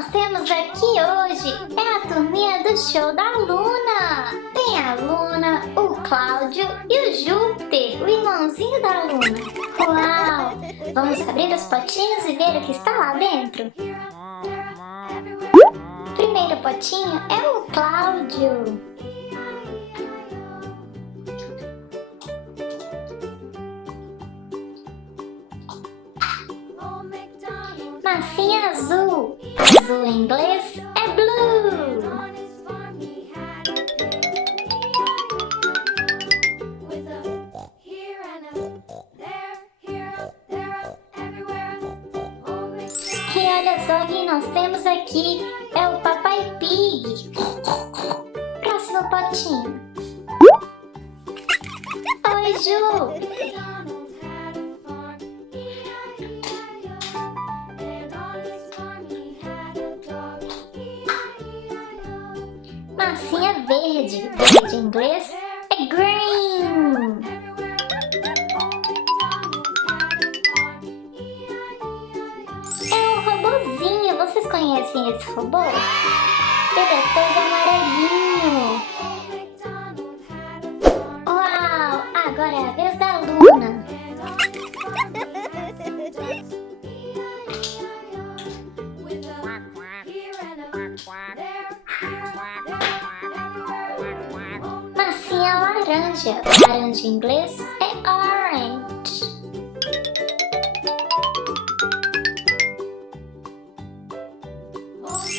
nós temos aqui hoje é a turminha do show da Luna. Tem a Luna, o Cláudio e o Júpiter, o irmãozinho da Luna. Uau! Vamos abrir os potinhos e ver o que está lá dentro? O primeiro potinho é o Cláudio. Massinha azul. Azul em inglês é blue. E olha só quem nós temos aqui. É o Papai Pig. Próximo potinho. Oi, Ju. Massinha verde. Verde em inglês é green. É um robozinho. Vocês conhecem esse robô? Ele é todo amarelinho. Uau! Agora é a vez da Luna. Massinha laranja. Laranja em inglês é orange.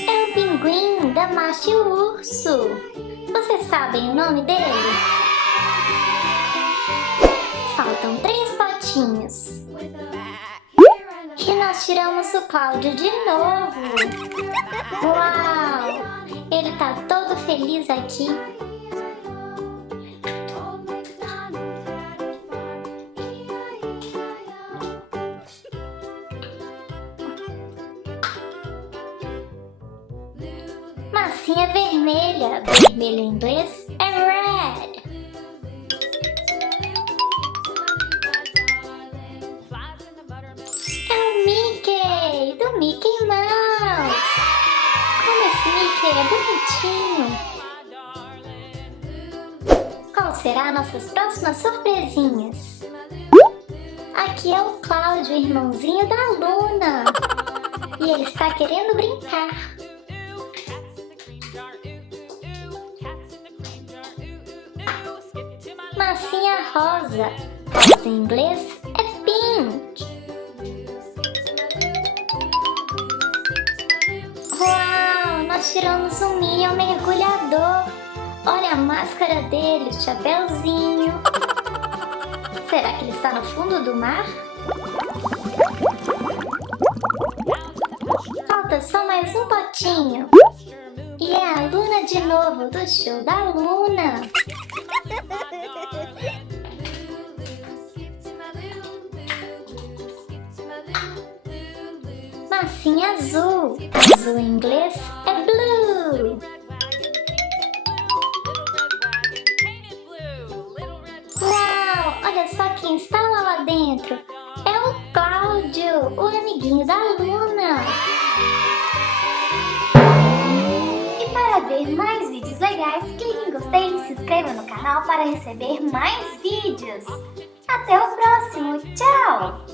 É o pinguim da Macho e o Urso. Vocês sabem o nome dele? Faltam 3 potinhos. E nós tiramos o Cláudio de novo. Uau! Ele tá todo feliz aqui. Massinha vermelha. Vermelho em inglês é red. É o Mickey, do Mickey Mouse. Como esse Mickey é bonitinho. Qual será nossas próximas surpresinhas? Aqui é o Cláudio, irmãozinho da Luna. E ele está querendo brincar. Massinha rosa. Rosa em inglês é pink. Uau! Nós tiramos um Minion mergulhador. Olha a máscara dele, o chapéuzinho. Será que ele está no fundo do mar? Falta só mais um potinho. E é a Luna de novo, do show da Luna. Massinha azul. Azul em inglês é blue. Uau! Olha só quem está lá dentro. É o Cláudio, o amiguinho da Luna. E para ver mais vídeos legais, clique em gostei e se inscreva no canal para receber mais vídeos. Até o próximo. Tchau!